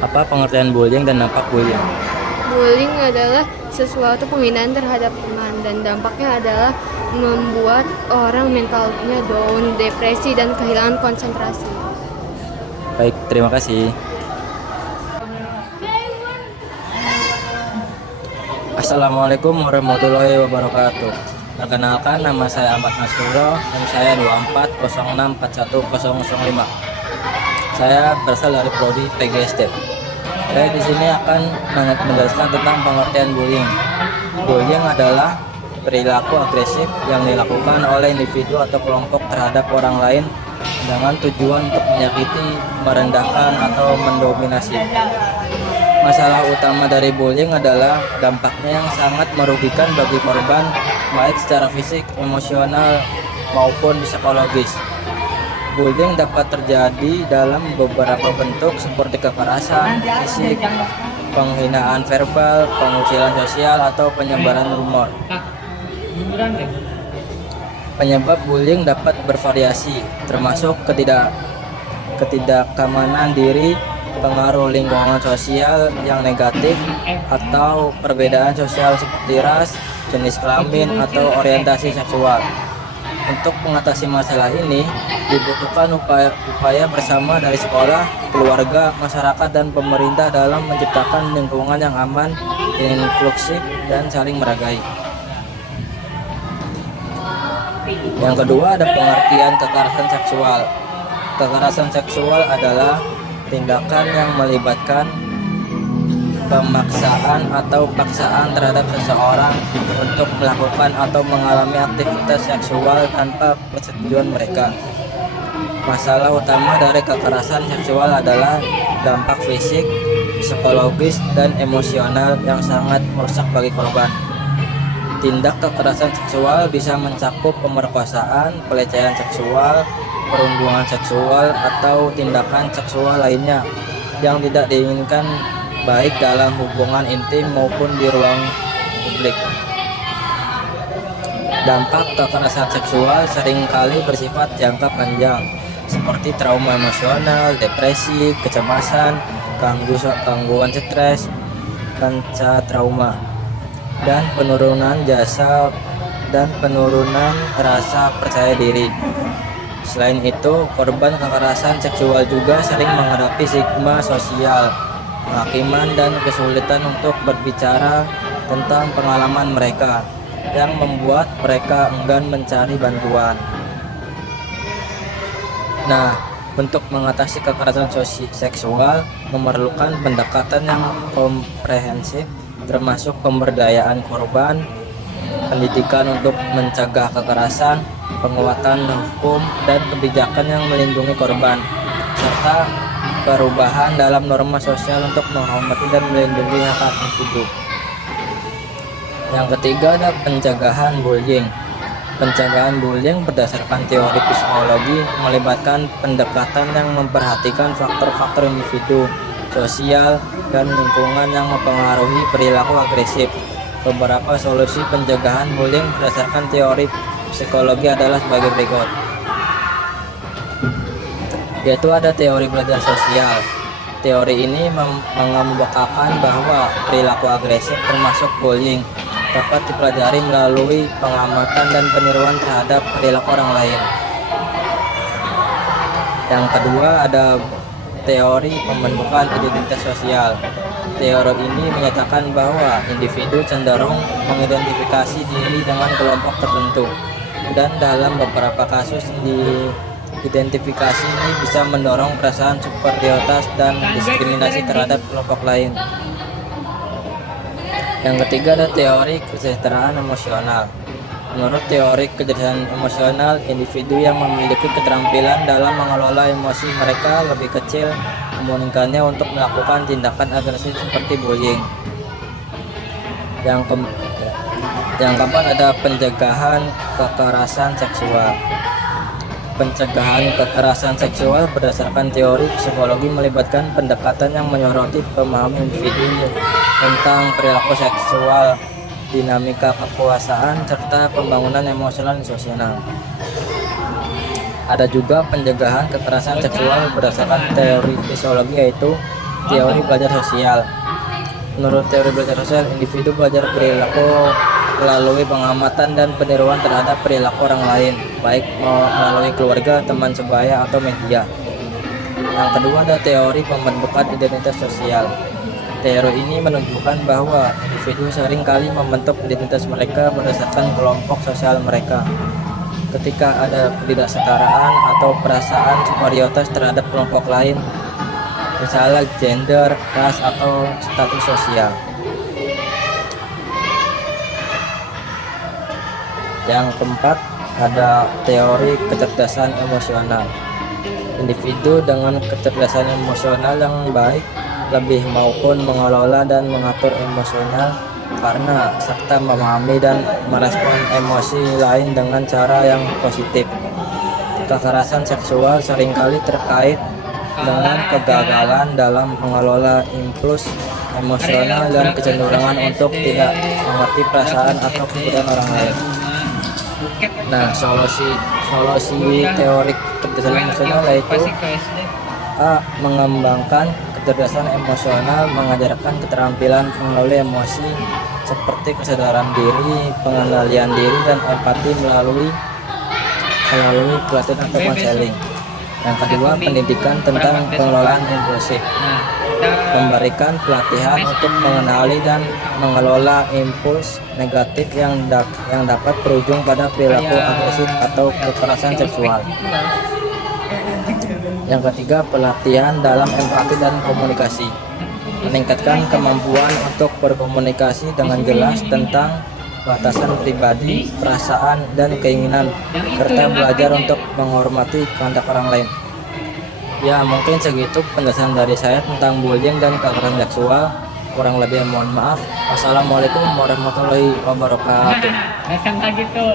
Apa pengertian bullying dan dampak bullying? Bullying adalah sesuatu penghinaan terhadap teman dan dampaknya adalah membuat orang mentalnya down, depresi dan kehilangan konsentrasi. Baik, terima kasih. Assalamualaikum warahmatullahi wabarakatuh. Perkenalkan, nama saya Ahmad Nasrullah dan saya 24064105. Saya berasal dari prodi PGSD. Saya di sini akan menjelaskan tentang pengertian bullying. Bullying adalah perilaku agresif yang dilakukan oleh individu atau kelompok terhadap orang lain dengan tujuan untuk menyakiti, merendahkan, atau mendominasi. Masalah utama dari bullying adalah dampaknya yang sangat merugikan bagi korban, baik secara fisik, emosional, maupun psikologis. Bullying dapat terjadi dalam beberapa bentuk seperti kekerasan fisik, penghinaan verbal, pengucilan sosial, atau penyebaran rumor. Penyebab bullying dapat bervariasi, termasuk ketidakamanan diri, pengaruh lingkungan sosial yang negatif, atau perbedaan sosial seperti ras, jenis kelamin, atau orientasi seksual. Untuk mengatasi masalah ini, dibutuhkan upaya bersama dari sekolah, keluarga, masyarakat, dan pemerintah dalam menciptakan lingkungan yang aman, inklusif, dan saling menghargai. Yang kedua ada pengertian kekerasan seksual. Kekerasan seksual adalah tindakan yang melibatkan pemaksaan atau paksaan terhadap seseorang untuk melakukan atau mengalami aktivitas seksual tanpa persetujuan mereka. Masalah utama dari kekerasan seksual adalah dampak fisik, psikologis, dan emosional yang sangat merusak bagi korban. Tindak kekerasan seksual bisa mencakup pemerkosaan, pelecehan seksual, perundungan seksual, atau tindakan seksual lainnya yang tidak diinginkan baik dalam hubungan intim maupun di ruang publik. Dampak kekerasan seksual seringkali bersifat jangka panjang, seperti trauma emosional, depresi, kecemasan, gangguan stres, pasca trauma, dan penurunan rasa percaya diri. Selain itu, korban kekerasan seksual juga sering menghadapi stigma sosial, kehakiman, dan kesulitan untuk berbicara tentang pengalaman mereka yang membuat mereka enggan mencari bantuan. Nah, untuk mengatasi kekerasan seksual memerlukan pendekatan yang komprehensif, termasuk pemberdayaan korban, pendidikan untuk mencegah kekerasan, penguatan hukum, dan kebijakan yang melindungi korban, serta perubahan dalam norma sosial untuk menghormati dan melindungi hak individu. Yang ketiga ada pencegahan bullying. Pencegahan bullying berdasarkan teori psikologi melibatkan pendekatan yang memperhatikan faktor-faktor individu, sosial, dan lingkungan yang mempengaruhi perilaku agresif. Beberapa solusi pencegahan bullying berdasarkan teori psikologi adalah sebagai berikut. Yaitu ada teori belajar sosial. Teori ini mengemukakan bahwa perilaku agresif termasuk bullying dapat dipelajari melalui pengamatan dan peniruan terhadap perilaku orang lain. Yang kedua ada teori pembentukan identitas sosial. Teori ini menyatakan bahwa individu cenderung mengidentifikasi diri dengan kelompok tertentu, dan dalam beberapa kasus identifikasi ini bisa mendorong perasaan superioritas dan diskriminasi terhadap kelompok lain. Yang ketiga ada teori kesejahteraan emosional. Menurut teori kesejahteraan emosional, individu yang memiliki keterampilan dalam mengelola emosi mereka lebih kecil memungkinkannya untuk melakukan tindakan agresif seperti bullying. Yang keempat ada pencegahan kekerasan seksual. Pencegahan kekerasan seksual berdasarkan teori psikologi melibatkan pendekatan yang menyoroti pemahaman individu tentang perilaku seksual, dinamika kekuasaan, serta pembangunan emosional dan sosial. Ada juga pencegahan kekerasan seksual berdasarkan teori fisiologi, yaitu teori belajar sosial. Menurut teori belajar sosial, individu belajar perilaku melalui pengamatan dan peniruan terhadap perilaku orang lain, baik melalui keluarga, teman sebaya, atau media. Yang kedua ada teori pembentukan identitas sosial. Teori ini menunjukkan bahwa individu seringkali membentuk identitas mereka berdasarkan kelompok sosial mereka. Ketika ada ketidaksetaraan atau perasaan superioritas terhadap kelompok lain, misalnya gender, ras, atau status sosial. Yang keempat ada teori kecerdasan emosional. Individu dengan kecerdasan emosional yang baik lebih maupun mengelola dan mengatur emosional karena serta memahami dan merespon emosi lain dengan cara yang positif. Kekerasan seksual seringkali terkait dengan kegagalan dalam mengelola impuls emosional dan kecenderungan untuk tidak mengerti perasaan atau kebutuhan orang lain. Nah, solusi teori kecerdasan emosional yaitu A. Mengembangkan kecerdasan emosional, mengajarkan keterampilan mengelola emosi seperti kesadaran diri, pengendalian diri, dan empati melalui pelatihan atau konseling. Yang kedua, pendidikan tentang pengelolaan impulsif, memberikan pelatihan untuk mengenali dan mengelola impuls negatif yang dapat berujung pada perilaku agresif atau kekerasan seksual. Yang ketiga, pelatihan dalam empati dan komunikasi, meningkatkan kemampuan untuk berkomunikasi dengan jelas tentang batasan pribadi, perasaan, dan keinginan, serta belajar untuk menghormati kehendak orang lain. Ya, mungkin segitu penjelasan dari saya tentang bullying dan kekerasan seksual. Kurang lebih mohon maaf. Wassalamualaikum warahmatullahi wabarakatuh. Macam gitu.